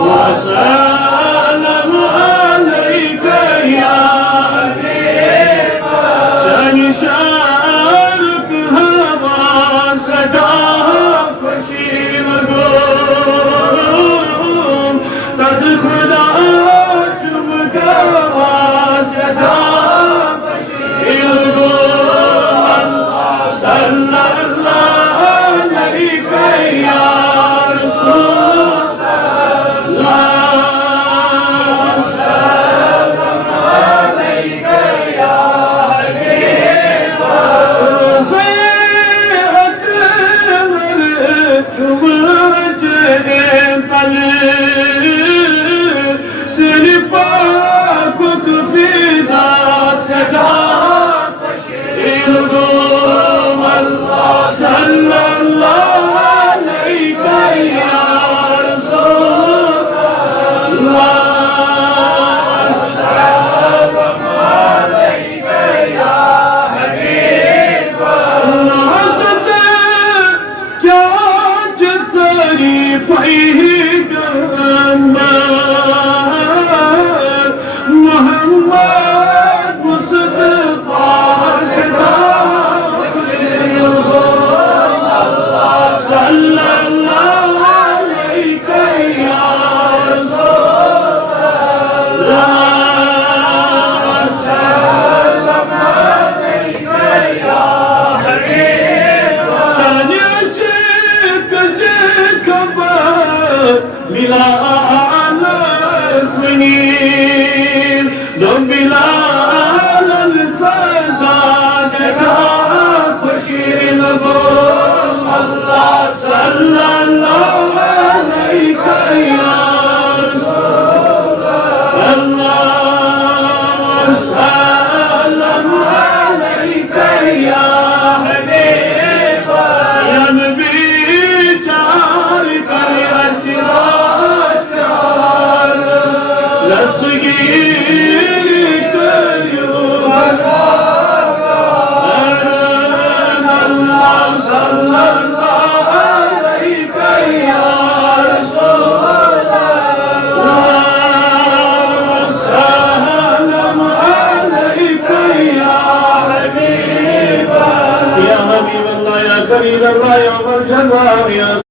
وسلام عليك يا حبيب شارك هوا صدا خوشی مگو تد خدا چم گوا صدا خوشی مگو صلی اللہ علیک یا رسول بلال اسمنين دم بلال السزا شكا خشير البوم الله صلى الله